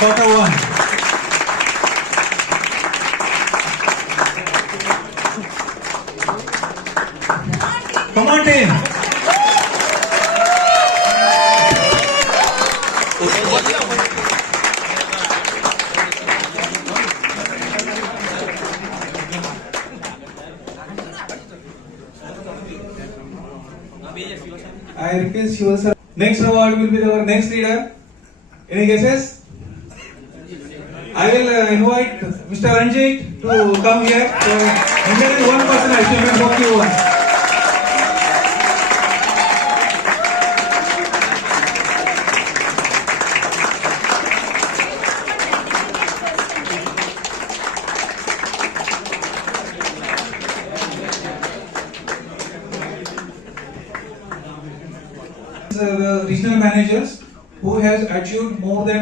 quarter one. Come on, team. I request you, sir. Next award will be our next leader. Any guesses? I will invite Mr. Ranjit to come here. So, only one person achievement for Q1. The regional managers who has achieved more than